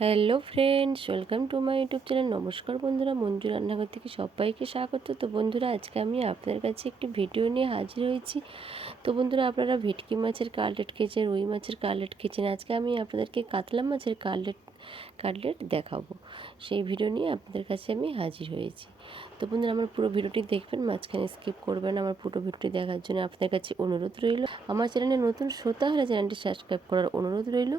Hello friends, welcome to my YouTube channel. নমস্কার বন্ধুরা, মঞ্জু রান্নাঘর থেকে সবাইকে স্বাগত। তো বন্ধুরা, আজকে আমি আপনাদের কাছে একটি ভিডিও নিয়ে হাজির হয়েছি। তো বন্ধুরা, আপনারা ভেটকি মাছের কাটলেট খেয়েছেন, রুই মাছের কাটলেট খেয়েছেন। আজকে আমি আপনাদেরকে কাতলা মাছের কাটলেট দেখাবো। সেই ভিডিও নিয়ে আপনাদের কাছে আমি হাজির হয়েছি। তো বন্ধুরা, আমার পুরো ভিডিওটি দেখবেন, মাঝখানে স্কিপ করবেন। আমার পুরো ভিডিওটি দেখার জন্য আপনাদের কাছে অনুরোধ রইল। আমার চ্যানেলে নতুন শ্রোতা হলে চ্যানেলটি সাবস্ক্রাইব করার অনুরোধ রইল।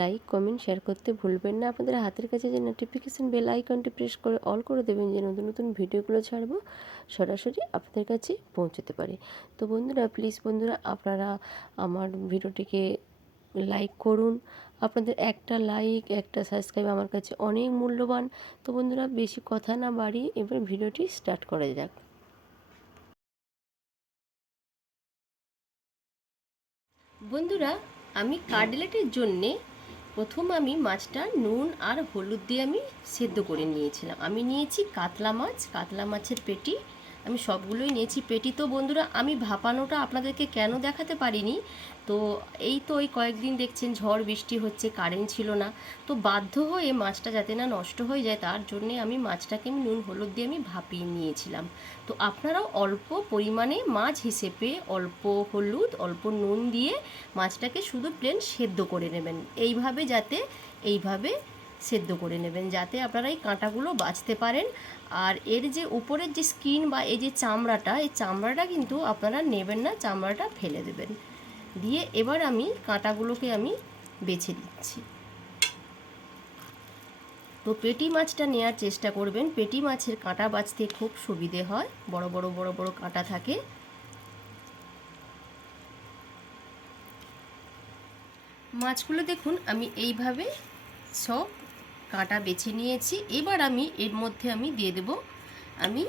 লাইক, কমেন্ট, শেয়ার করতে ভুলবেন না। আপনাদের হাতের কাছে যে নোটিফিকেশান বেল আইকনটি প্রেস করে অল করে দেবেন, যে নতুন নতুন ভিডিওগুলো ছাড়বো সরাসরি আপনাদের কাছে পৌঁছতে পারে। তো বন্ধুরা, প্লিজ বন্ধুরা, আপনারা আমার ভিডিওটিকে লাইক করুন। আপনাদের একটা লাইক, একটা সাবস্ক্রাইব আমার কাছে অনেক মূল্যবান। তো বন্ধুরা, বেশি কথা না বাড়িয়ে এবার ভিডিওটি স্টার্ট করা যাক। বন্ধুরা, আমি কাটলেটের জন্যে প্রথম আমি মাছটা নুন আর হলুদ দিয়ে আমি সেদ্ধ করে নিয়েছিলাম। আমি নিয়েছি কাতলা মাছের পেটি। আমি সবগুলোই নিয়েছি পেটি। তো বন্ধুরা, আমি ভাপানোটা আপনাদেরকে কেন দেখাতে পারিনি, তো ওই কয়েকদিন দেখছেন ঝড় বৃষ্টি হচ্ছে, কারেন্ট ছিল না। তো বাধ্য হয়ে মাছটা যাতে না নষ্ট হয়ে যায়, তার জন্যে আমি মাছটাকে নুন হলুদ দিয়ে আমি ভাপিয়ে নিয়েছিলাম। তো আপনারাও অল্প পরিমাণে মাছ হিসেবে অল্প হলুদ, অল্প নুন দিয়ে মাছটাকে শুধু প্লেন সেদ্ধ করে নেবেন। এইভাবে সেদ্ধ করে নেবেন, যাতে আপনারা এই কাঁটাগুলো বাছতে পারেন। আর এর যে উপরের যে স্কিন বা এই যে চামড়াটা, এই চামড়াটা কিন্তু আপনারা নেবেন না, চামড়াটা ফেলে দেবেন। দিয়ে এবার আমি কাঁটাগুলোকে আমি বেছে দিচ্ছি। তো পেটি মাছটা নেওয়ার চেষ্টা করবেন। পেটি মাছের কাঁটা বাছতে খুব সুবিধে হয়, বড় বড় কাঁটা থাকে। মাছগুলো দেখুন আমি এইভাবে সব কাঁটা বেছে নিয়েছি। এবার আমি এর মধ্যে আমি দিয়ে দেব, আমি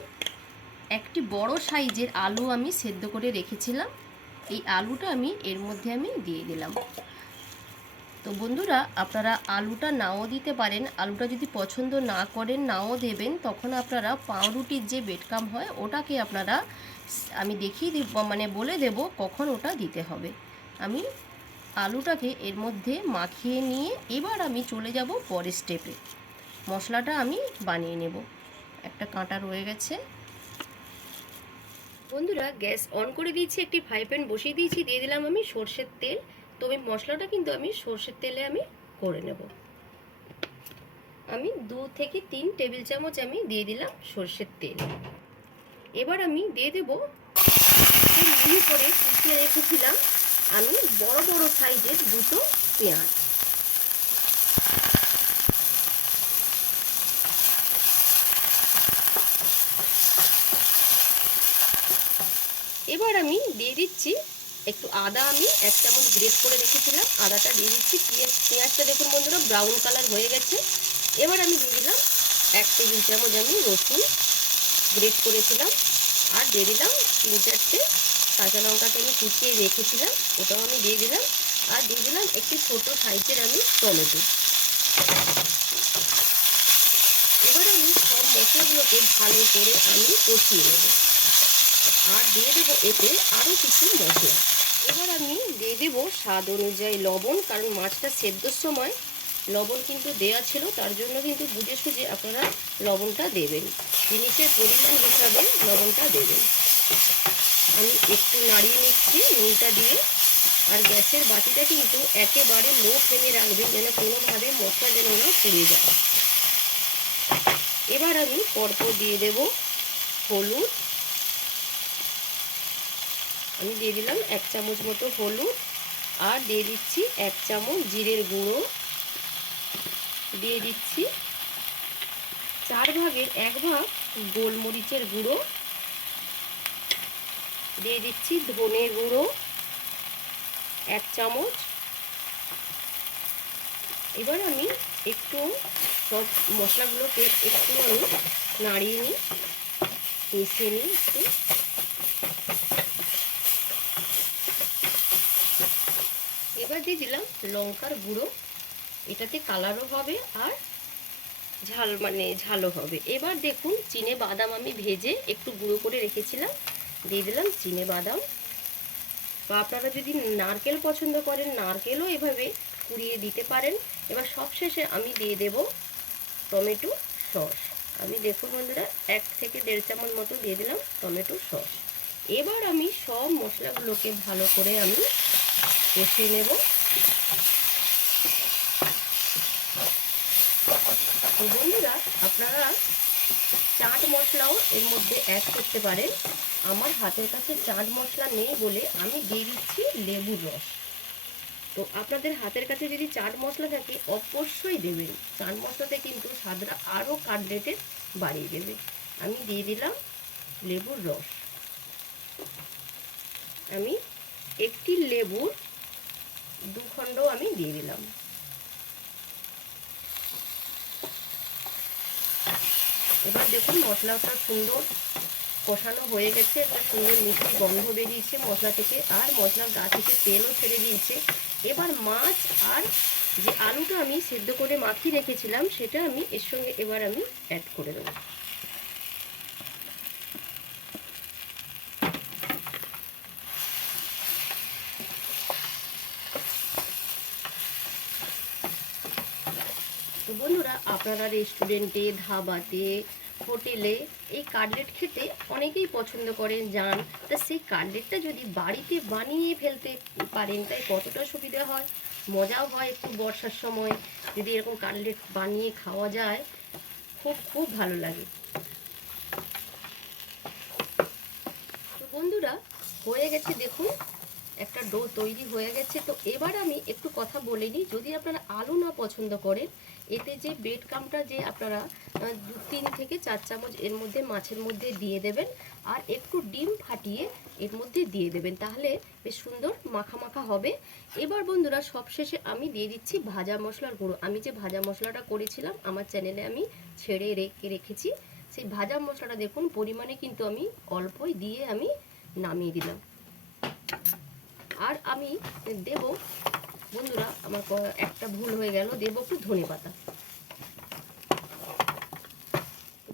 একটি বড় সাইজের আলু আমি সেদ্ধ করে রেখেছিলাম। এই আলুটা আমি এর মধ্যে আমি দিয়ে দিলাম। তো বন্ধুরা, আপনারা আলুটা নাও দিতে পারেন। আলুটা যদি পছন্দ না করেন নাও দেবেন। তখন আপনারা পাউরুটির যে বেডকাম হয় ওটাকে আপনারা, আমি দেখিয়ে দেব, মানে বলে দেব কখন ওটা দিতে হবে। আমি আলুটাকে এর মধ্যে মাখিয়ে নিয়ে এবার আমি চলে যাব পরের স্টেপে। মশলাটা আমি বানিয়ে নেব। একটা কাঁটা রয়ে গেছে। বন্ধুরা, গ্যাস অন করে দিয়েছি, একটি ফ্রাই প্যান বসিয়ে দিয়েছি, দিয়ে দিলাম আমি সর্ষের তেল। তো আমি মশলাটা কিন্তু আমি সর্ষের তেলে আমি করে নেব। আমি 2 থেকে 3 টেবিল চামচ আমি দিয়ে দিলাম সর্ষের তেল। এবার আমি দিয়ে দেব মিহি করে কুচিয়ে রেখেছিলাম আমি বড় বড় সাইজের 2টো পেঁয়াজ। এবার আমি দিয়ে দিচ্ছি একটু আদা, আমি 1 চামচ গ্রেট করে রেখেছিলাম, আদাটা দিয়ে দিচ্ছি। পেঁয়াজটা দেখুন বন্ধুরা ব্রাউন কালার হয়ে গেছে। এবার আমি দিয়ে দিলাম 1 টেবিল চামচ আমি রসুন গ্রেট করেছিলাম, আর দিয়ে দিলাম 3-4টে কাঁচা লঙ্কাকে আমি কুচিয়ে রেখেছিলাম, ওটাও আমি দিয়ে দিলাম। আর দিয়ে দিলাম একটি ছোটো সাইজের আমি টমেটো। এবার আমি সব মশলাগুলোকে ভালো করে আমি কষিয়ে নেব, আর দিয়ে দেবো এতে আরও কিছু মশলা। এবার আমি দিয়ে দেবো স্বাদ অনুযায়ী লবণ, কারণ মাছটা সেদ্ধর সময় লবণ কিন্তু দেওয়া ছিল, তার জন্য কিন্তু বুঝে সুঝে আপনারা লবণটা দেবেন, জিনিসের পরিমাণ হিসাবে লবণটা দেবেন। আমি একটু নাড়িয়ে নিচ্ছি নুনটা দিয়ে। আর গ্যাসের বাতিটা কিন্তু একেবারে লো ফ্লেমে রাখবেন, যেন কোনোভাবে মশলা যেন না পুড়ে যায়। এবার আমি পরপর দিয়ে দেব হলুদ। আমি দিয়ে দিলাম 1 চামচ মতো হলুদ, আর দিয়ে দিচ্ছি 1 চামচ জিরের গুঁড়ো, দিয়ে দিচ্ছি 4 ভাগের 1 ভাগ গোলমরিচের গুঁড়ো, দিয়ে দিচ্ছি ধনে গুঁড়ো 1 চামচ। এবার আমি একটু সব মশলাগুলোকে একটু আমি নাড়িয়ে নিই, মিশিয়ে নিই একটু। এবার দিয়ে দিলাম লঙ্কার গুঁড়ো, এটাতে কালারও হবে আর ঝালও হবে। এবার দেখুন চিনে বাদাম আমি ভেজে একটু গুঁড়ো করে রেখেছিলাম, দিয়ে দিলাম চিনে বাদাম। বা আপনারা যদি নারকেল পছন্দ করেন নারকেলও এভাবে কুড়িয়ে দিতে পারেন, এবার সবশেষে আমি দিয়ে দেব টমেটো সস। আমি দেখুন বন্ধুরা 1 থেকে 1.5 চামচ মতো দিয়ে দিলাম টমেটো সস। এবার আমি সব মশলাগুলোকে ভালো করে আমি কষিয়ে নেব। তো বন্ধুরা আপনারা চাট মশলাও এর মধ্যে অ্যাড করতে পারেন। আমার হাতের কাছে চাট মশলা নেই বলে আমি দিয়ে দিচ্ছি লেবুর রস। তো আপনাদের হাতের কাছে যদি চাট মশলা থাকে অবশ্যই দেবেন। চাট মশলাতে কিন্তু স্বাদটা আরও কাটলেটে বাড়িয়ে দেবে। আমি দিয়ে দিলাম লেবুর রস। আমি একটি লেবুর 2 খণ্ড আমি দিয়ে দিলাম। এবার দেখুন মশলাটা সুন্দর কষানো হয়ে গেছে, একটা সুন্দর মিষ্টি গন্ধ বেরিয়েছে মশলা থেকে, আর মশলার গা থেকে তেলও ছেড়ে দিয়েছে। এবার মাছ আর যে আলুটা আমি সেদ্ধ করে মাখিয়ে রেখেছিলাম সেটা আমি এর সঙ্গে এবার আমি অ্যাড করে দেবো। তো বন্ধুরা আপনারা রেস্টুরেন্টে, ধাবাতে, হোটেলে এই কাটলেট খেতে অনেকেই পছন্দ করেন যান। তা সেই কাটলেটটা যদি বাড়িতে বানিয়ে ফেলতে পারেন তাই কতটা সুবিধা হয়, মজাও হয়। একটু বর্ষার সময় যদি এরকম কাটলেট বানিয়ে খাওয়া যায় খুব খুব ভালো লাগে। তো বন্ধুরা হয়ে গেছে দেখুন, একটা ডো তৈরি হয়ে গেছে। তো এবার আমি একটু কথা বলে নিই, যদি আপনারা আলু না পছন্দ করেন এতে যে ব্রেড ক্রাম্বটা যে আপনারা 3 থেকে 4 চামচ এর মধ্যে মাছের মধ্যে দিয়ে দেবেন, আর একটু ডিম ফাটিয়ে এর মধ্যে দিয়ে দেবেন, তাহলে বেশ সুন্দর মাখা মাখা হবে। এবার বন্ধুরা সবশেষে আমি দিয়ে দিচ্ছি ভাজা মশলার গুঁড়ো। আমি যে ভাজা মশলাটা করেছিলাম আমার চ্যানেলে আমি ছেড়ে রেখেছি, সেই ভাজা মশলাটা দেখুন পরিমাণে কিন্তু আমি অল্পই দিয়ে আমি নামিয়ে দিলাম। আর আমি দেব বন্ধুরা, আমার একটা ভুল হয়ে গেল, দেব একটু ধনেপাতা।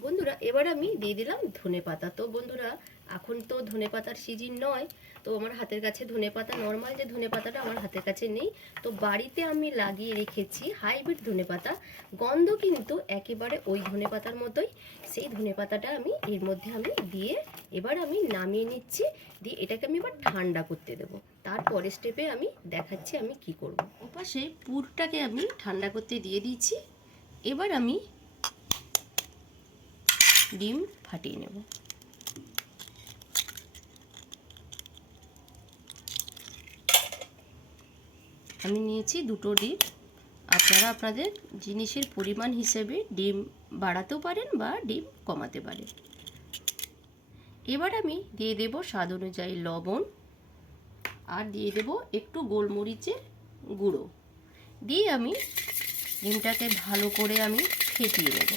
বন্ধুরা এবার আমি দিয়ে দিলাম ধনেপাতা। তো বন্ধুরা এখন তো ধনেপাতার সিজন নয়, তো আমার হাতের কাছে ধনেপাতা নর্মাল যে ধনেপাতাটা আমার হাতের কাছে নেই। তো বাড়িতে আমি লাগিয়ে রেখেছি হাইব্রিড ধনেপাতা, গন্ধ কিন্তু একেবারে ওই ধনেপাতার মতোই। সেই ধনেপাতাটা আমি এর মধ্যে আমি দিয়ে এবার আমি নামিয়ে নিচ্ছি। দিয়ে এটাকে আমি এবার ঠান্ডা করতে দেবো। তারপরে স্টেপে আমি দেখাচ্ছি আমি কি করব। ওপাশে পুরটাকে আমি ঠান্ডা করতে দিয়ে দিয়েছি। এবার আমি ডিম ফাটিয়ে নেব। আমি নিয়েছি 2টো ডিম। আপনারা আপনাদের জিনিসের পরিমাণ হিসেবে ডিম বাড়াতেও পারেন বা ডিম কমাতে পারেন। এবার আমি দিয়ে দেব স্বাদ অনুযায়ী লবণ, আর দিয়ে দেব একটু গোলমরিচের গুঁড়ো, দিয়ে আমি ডিমটাকে ভালো করে আমি ফেটিয়ে নেব।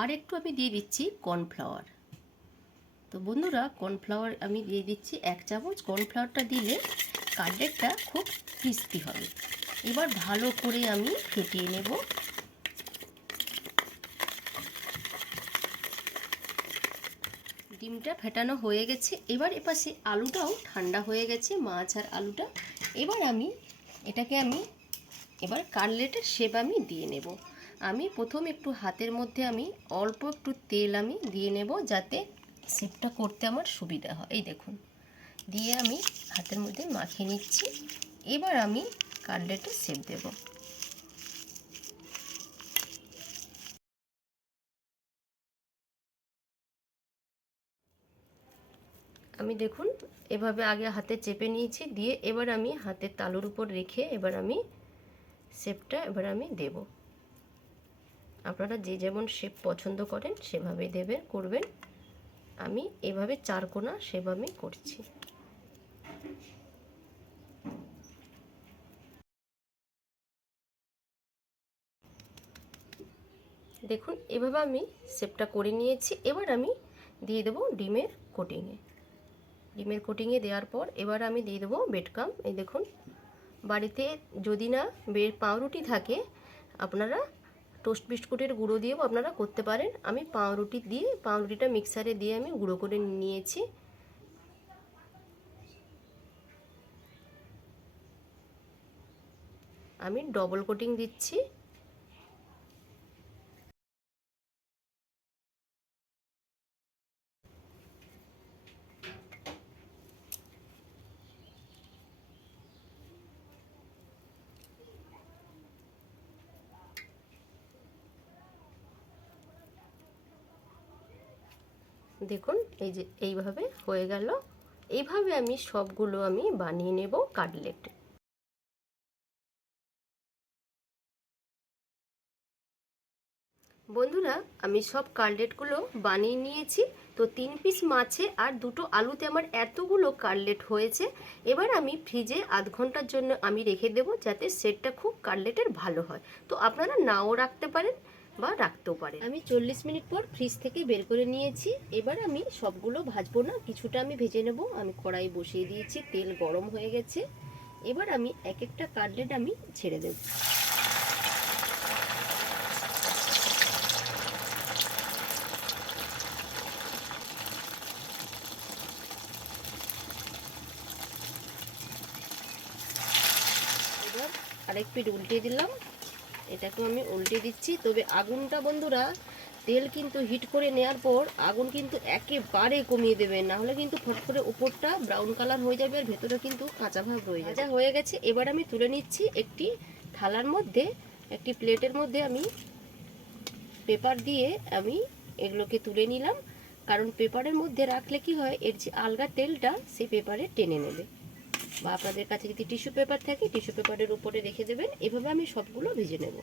আর একটু আমি দিয়ে দিচ্ছি কর্নফ্লাওয়ার। তো বন্ধুরা কর্নফ্লাওয়ার আমি দিয়ে দিচ্ছি 1 চামচ। কর্নফ্লাওয়ারটা দিলে কাটলেটটা খুব ক্রিস্পি হবে। এবার ভালো করে আমি ফেটিয়ে নেব। ডিমটা ফেটানো হয়ে গেছে। এবার এপাশে আলুটাও ঠান্ডা হয়ে গেছে, মাছ আর আলুটা। এবার আমি এটাকে এবার কাটলেটের শেপ আমি দিয়ে নেব। আমি প্রথম একটু হাতের মধ্যে আমি অল্প একটু তেল আমি দিয়ে নেব, যাতে শেপটা করতে আমার সুবিধা হয়। এই দেখুন, দিয়ে আমি হাতের মধ্যে মাখিয়ে নিচ্ছি। এবার আমি কাটলেটের শেপ দেব। আমি দেখুন এভাবে আগে হাতে চেপে নিয়েছি, দিয়ে এবার আমি হাতের তালুর উপর রেখে এবার আমি শেপটা এবার আমি দেব। আপনারা যে যেমন শেপ পছন্দ করেন সেভাবে করবেন। আমি এভাবে 4 কোণা শেপ আমি করছি। দেখুন এভাবে আমি শেপটা করে নিয়েছি। এবার আমি দিয়ে দেবো ডিমের কোটিংয়ে। ডিমের কোটিংয়ে দেওয়ার পর এবার আমি দিয়ে দেবো ব্রেড ক্রাম্ব। এই দেখুন, বাড়িতে যদি না পাউরুটি থাকে আপনারা টোস্ট বিস্কুটের গুঁড়ো দিয়েও আপনারা করতে পারেন। আমি পাউরুটিটা মিক্সারে দিয়ে আমি গুঁড়ো করে নিয়েছি। আমি ডবল কোটিং দিচ্ছি। দেখুন এই যে এইভাবে হয়ে গেল। এইভাবে আমি সবগুলো আমি বানিয়ে নেব কাটলেট। বন্ধুরা আমি সব কাটলেটগুলো বানিয়ে নিয়েছি। তো 3 পিস মাছে আর 2টো আলুতে আমার এতগুলো কাটলেট হয়েছে। এবার আমি ফ্রিজে আধ ঘন্টার জন্য আমি রেখে দেব, যাতে সেটটা খুব কাটলেটের ভালো হয়। তো আপনারা নাও রাখতে পারেন বা রাখতেও পারেন। আমি 40 মিনিট পর ফ্রিজ থেকে বের করে নিয়েছি। এবার আমি সবগুলো ভাজবো না, কিছুটা আমি ভেজে নেব। আমি কড়াই বসিয়ে দিয়েছি, তেল গরম হয়ে গেছে। এবার আমি এক একটা কাটলেট আমি ছেড়ে দেব। এবার আরেক পিঠ উল্টে দিলাম। এটাকে আমি উল্টে দিচ্ছি। তবে আগুনটা বন্ধুরা, তেল কিন্তু হিট করে নেওয়ার পর আগুন কিন্তু একেবারে কমিয়ে দেবেন, না হলে কিন্তু ফট করে উপরটা ব্রাউন কালার হয়ে যাবে আর ভেতরে কিন্তু কাঁচা ভাব রয়ে যাবে। হয়ে গেছে। এবার আমি তুলে নিচ্ছি একটি থালার মধ্যে, একটি প্লেটের মধ্যে আমি পেপার দিয়ে আমি এগুলোকে তুলে নিলাম। কারণ পেপারের মধ্যে রাখলে কি হয়, এর যে আলগা তেলটা সে পেপারে টেনে নেবে। বা আপনাদের কাছে যদি টিস্যু পেপার থাকে, টিস্যু পেপারের উপরে রেখে দেবেন। এভাবে আমি সবগুলো ভেজে নেব।